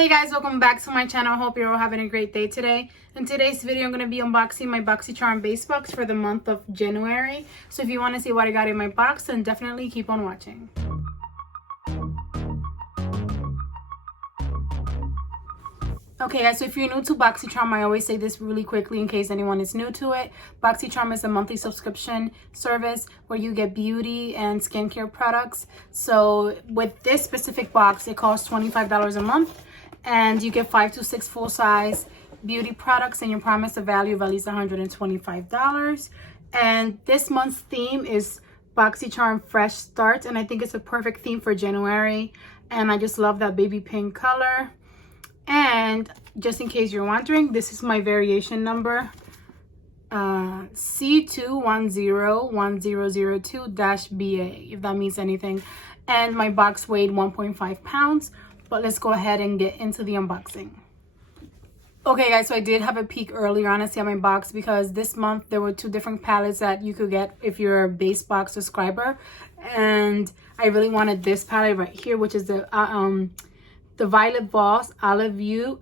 Hey guys, welcome back to my channel. I hope you're all having a great day today. In today's video, I'm going to be unboxing my Boxycharm base box for the month of January. So if you want to see what I got in my box, then definitely keep on watching. Okay guys, so if you're new to Boxycharm, I always say this really quickly in case anyone is new to it. Boxycharm is a monthly subscription service where you get beauty and skincare products. So with this specific box, it costs $25 a month and you get 5 to 6 full-size beauty products and you're promised a value of at least $125. And this month's theme is Boxycharm Fresh Start, and I think it's a perfect theme for January. And I just love that baby pink color. And just in case you're wondering, this is my variation number, C2101002-BA, if that means anything. And my box weighed 1.5 pounds, but let's go ahead and get into the unboxing. Okay guys, so I did have a peek earlier on at my box because this month there were 2 different palettes that you could get if you're a base box subscriber. And I really wanted this palette right here, which is the Violet Voss Olive You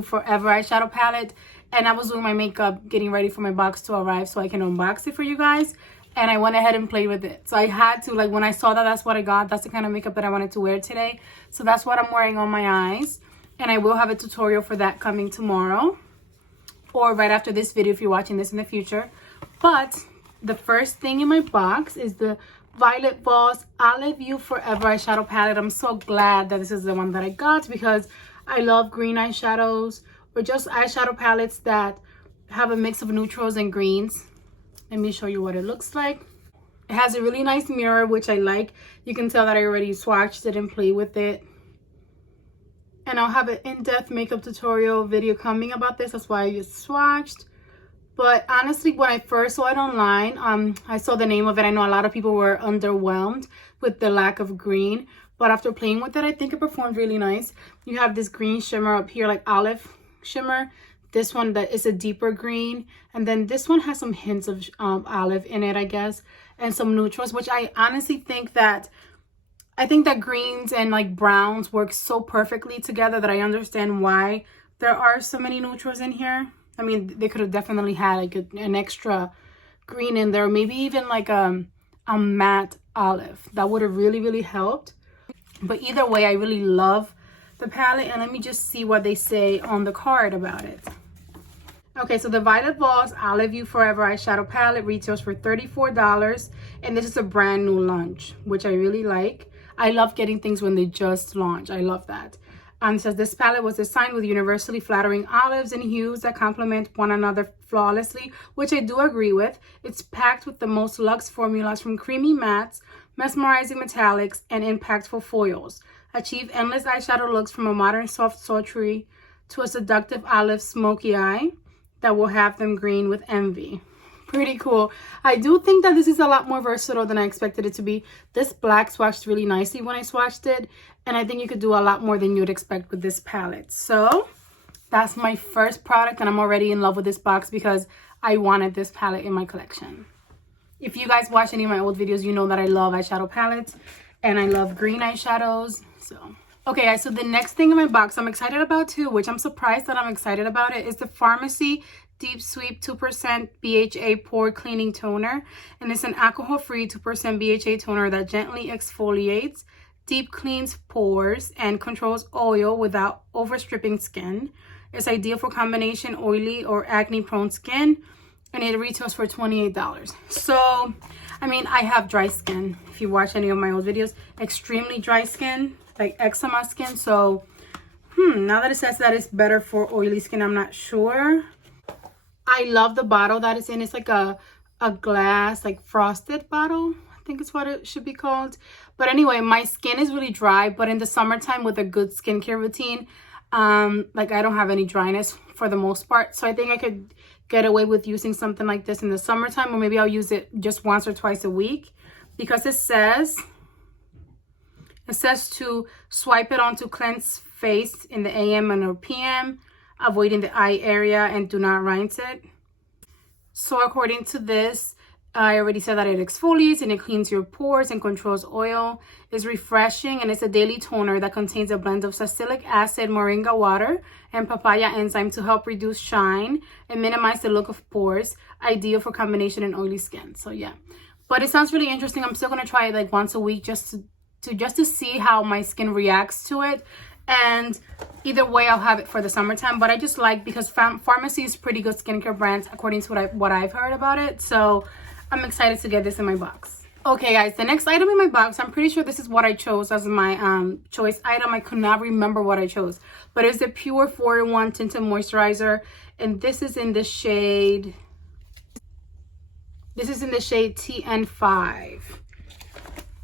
Forever eyeshadow palette. And I was doing my makeup, getting ready for my box to arrive so I can unbox it for you guys. And I went ahead and played with it. So I had to, like, when I saw that that's what I got, that's the kind of makeup that I wanted to wear today. So that's what I'm wearing on my eyes. And I will have a tutorial for that coming tomorrow, or right after this video if you're watching this in the future. But the first thing in my box is the Violet Voss Olive You Forever eyeshadow palette. I'm so glad that this is the one that I got because I love green eyeshadows, or just eyeshadow palettes that have a mix of neutrals and greens. Let me show you what it looks like. It has a really nice mirror, which I like. You can tell that I already swatched it and played with it. And I'll have an in-depth makeup tutorial video coming about this. That's why I just swatched. But honestly, when I first saw it online, I saw the name of it. I know a lot of people were underwhelmed with the lack of green. But after playing with it, I think it performed really nice. You have this green shimmer up here, like olive shimmer. This one that is a deeper green. And then this one has some hints of olive in it, I guess. And some neutrals, which I honestly think that... I think that greens and like browns work so perfectly together that I understand why there are so many neutrals in here. I mean, they could have definitely had like an extra green in there, maybe even like a matte olive. That would have really helped. But either way, I really love the palette, and let me just see what they say on the card about it. Okay, so the Violet Voss Olive You Forever eyeshadow palette retails for $34, and this is a brand new launch, which I really like. I love getting things when they just launch. I love that. It says this palette was designed with universally flattering olives and hues that complement one another flawlessly, which I do agree with. It's packed with the most luxe formulas, from creamy mattes, mesmerizing metallics, and impactful foils. Achieve endless eyeshadow looks from a modern soft sultry to a seductive olive smoky eye that will have them green with envy. Pretty cool. I do think that this is a lot more versatile than I expected it to be. This black swatched really nicely when I swatched it, and I think you could do a lot more than you'd expect with this palette. So that's my first product, and I'm already in love with this box because I wanted this palette in my collection. If you guys watch any of my old videos, you know that I love eyeshadow palettes and I love green eyeshadows. So okay guys, so the next thing in my box I'm excited about too, which I'm surprised that I'm excited about it, is the Pharmacy Deep Sweep 2% BHA Pore Cleaning Toner. And it's an alcohol-free 2% BHA toner that gently exfoliates, deep cleans pores, and controls oil without overstripping skin. It's ideal for combination oily or acne-prone skin, and it retails for $28. So, I mean, I have dry skin. If you watch any of my old videos, extremely dry skin, like eczema skin. So, now that it says that it's better for oily skin, I'm not sure. I love the bottle that it's in. It's like a glass, like frosted bottle. I think it's what it should be called. But anyway, my skin is really dry. But in the summertime with a good skincare routine, like I don't have any dryness for the most part. So I think I could get away with using something like this in the summertime. Or maybe I'll use it just once or twice a week. Because it says to swipe it onto cleansed face in the AM and or PM. Avoiding the eye area, and do not rinse it. So according to this, I already said that it exfoliates and it cleans your pores and controls oil. It's refreshing and it's a daily toner that contains a blend of salicylic acid, moringa water, and papaya enzyme to help reduce shine and minimize the look of pores. Ideal for combination and oily skin. So yeah, but it sounds really interesting. I'm still gonna try it like once a week just to see how my skin reacts to it. And either way, I'll have it for the summertime. But I just like, because Pharmacy is pretty good skincare brands according to what I've heard about it. So I'm excited to get this in my box. Okay guys, the next item in my box, I'm pretty sure this is what I chose as my choice item. I could not remember what I chose, but it's the Pure 4-in-1 Tinted Moisturizer, and this is in the shade TN5.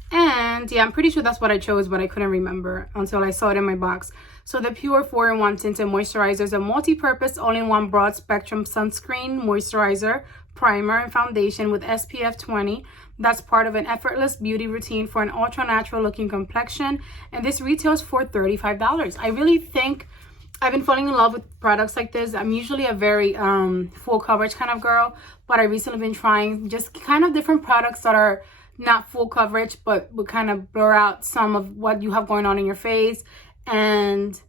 And yeah, I'm pretty sure that's what I chose, but I couldn't remember until I saw it in my box. So the Pure 4-in-1 Tinted Moisturizer is a multi-purpose, all-in-one broad spectrum sunscreen, moisturizer, primer, and foundation with SPF 20. That's part of an effortless beauty routine for an ultra-natural looking complexion. And this retails for $35. I really think I've been falling in love with products like this. I'm usually a very full coverage kind of girl, but I recently been trying just kind of different products that are not full coverage, but would kind of blur out some of what you have going on in your face and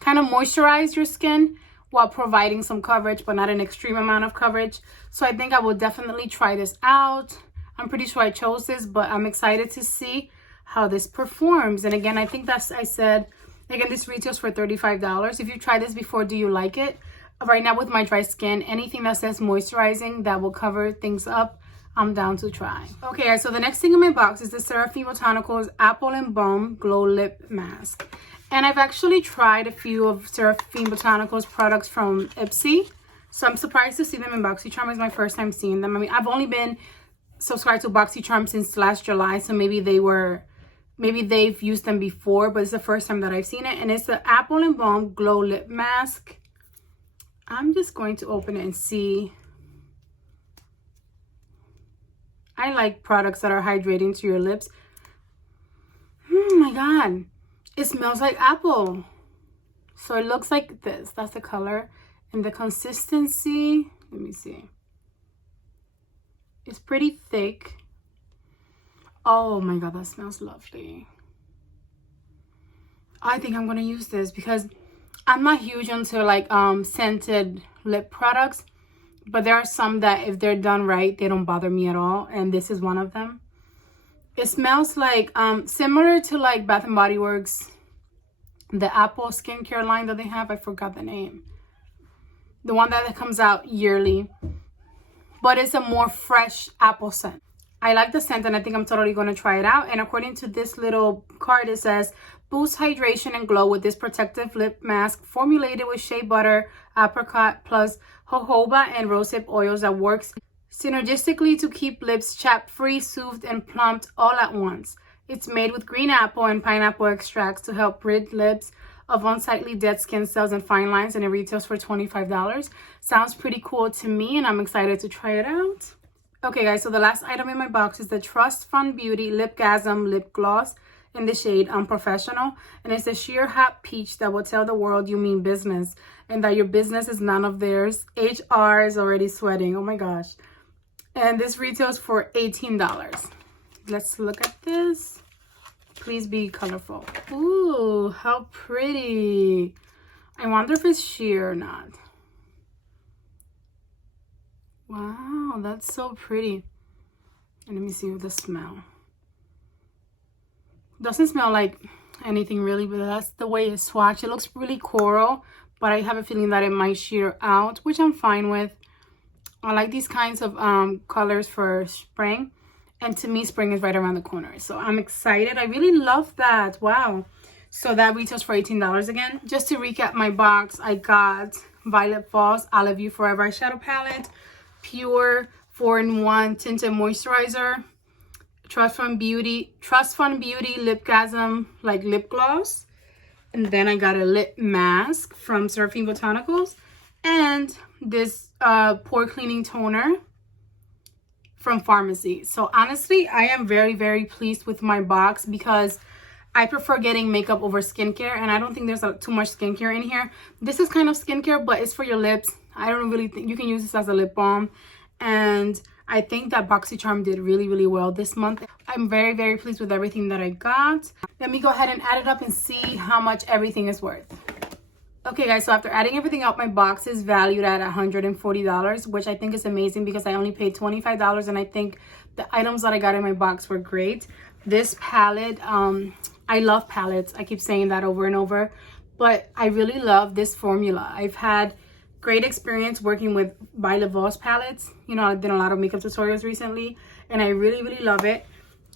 kind of moisturize your skin while providing some coverage, but not an extreme amount of coverage. So I think I will definitely try this out. I'm pretty sure I chose this, but I'm excited to see how this performs. And again, I think I said, again, this retails for $35. If you tried this before, do you like it? Right now with my dry skin, anything that says moisturizing that will cover things up, I'm down to try. Okay, guys, so the next thing in my box is the Seraphine Botanicals Apple and Balm Glow Lip Mask. And I've actually tried a few of Seraphine Botanicals products from Ipsy. So I'm surprised to see them in Boxycharm. It's my first time seeing them. I mean, I've only been subscribed to Boxycharm since last July. So maybe they've used them before, but it's the first time that I've seen it. And it's the Apple and Balm Glow Lip Mask. I'm just going to open it and see. I like products that are hydrating to your lips. Oh my God. It smells like apple. So it looks like this. That's the color. And the consistency, let me see. It's pretty thick. Oh my God, that smells lovely. I think I'm going to use this because I'm not huge into like scented lip products. But there are some that if they're done right, they don't bother me at all. And this is one of them. It smells like similar to like Bath and Body Works, the Apple skincare line that they have. I forgot the name. The one that comes out yearly. But it's a more fresh apple scent. I like the scent and I think I'm totally going to try it out. And according to this little card, it says, boost hydration and glow with this protective lip mask formulated with shea butter, apricot, plus jojoba and rosehip oils that works synergistically to keep lips chapped-free, soothed, and plumped all at once. It's made with green apple and pineapple extracts to help rid lips of unsightly dead skin cells and fine lines, and it retails for $25. Sounds pretty cool to me, and I'm excited to try it out. Okay, guys, so the last item in my box is the Trust Fund Beauty Lipgasm Lip Gloss in the shade Unprofessional. And it's a sheer hot peach that will tell the world you mean business and that your business is none of theirs. HR is already sweating. Oh my gosh. And this retails for $18. Let's look at this. Please be colorful. Ooh, how pretty. I wonder if it's sheer or not. Wow, that's so pretty. And let me see the smell. Doesn't smell like anything really, but that's the way it's swatched. It looks really coral, but I have a feeling that it might sheer out, which I'm fine with. I like these kinds of colors for spring, and to me spring is right around the corner, so I'm excited. I really love that. Wow. So that retails for $18 again. Just to recap my box, I got Violet Falls I Love You Forever eyeshadow palette, Pure 4-in-1 tinted moisturizer, Trust Fund Beauty Lipgasm like lip gloss, and then I got a lip mask from Seraphine Botanicals, and this pore cleaning toner from Pharmacy. So honestly, I am very, very pleased with my box because I prefer getting makeup over skincare, and I don't think there's too much skincare in here. This is kind of skincare, but it's for your lips. I don't really think you can use this as a lip balm, and I think that Boxycharm did really, really well this month. I'm very, very pleased with everything that I got. Let me go ahead and add it up and see how much everything is worth. Okay guys, so after adding everything up, my box is valued at $140, which I think is amazing because I only paid $25, and I think the items that I got in my box were great. This palette, I love palettes. I keep saying that over and over, but I really love this formula. I've had great experience working with By Laval's palettes. You know, I've done a lot of makeup tutorials recently, and I really, really love it.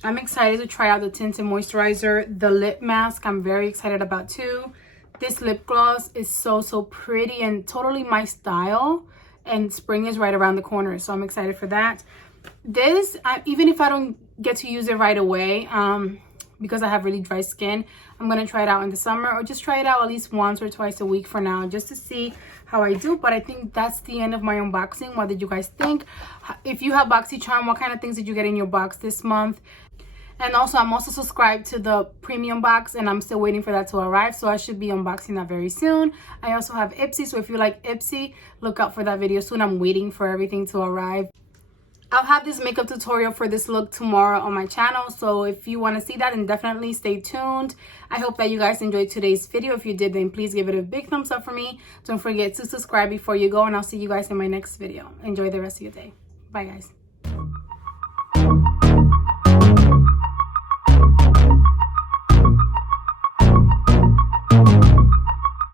I'm excited to try out the tinted moisturizer. The lip mask, I'm very excited about too. This lip gloss is so pretty and totally my style, and spring is right around the corner, so I'm excited for that. This, even if I don't get to use it right away, because I have really dry skin, I'm going to try it out in the summer, or just try it out at least once or twice a week for now, just to see how I do. But I think that's the end of my unboxing. What did you guys think? If you have Boxycharm, what kind of things did you get in your box this month? And also, I'm also subscribed to the premium box, and I'm still waiting for that to arrive, so I should be unboxing that very soon. I also have Ipsy, so if you like Ipsy, look out for that video soon. I'm waiting for everything to arrive. I'll have this makeup tutorial for this look tomorrow on my channel, so if you want to see that, then definitely stay tuned. I hope that you guys enjoyed today's video. If you did, then please give it a big thumbs up for me. Don't forget to subscribe before you go, and I'll see you guys in my next video. Enjoy the rest of your day. Bye, guys.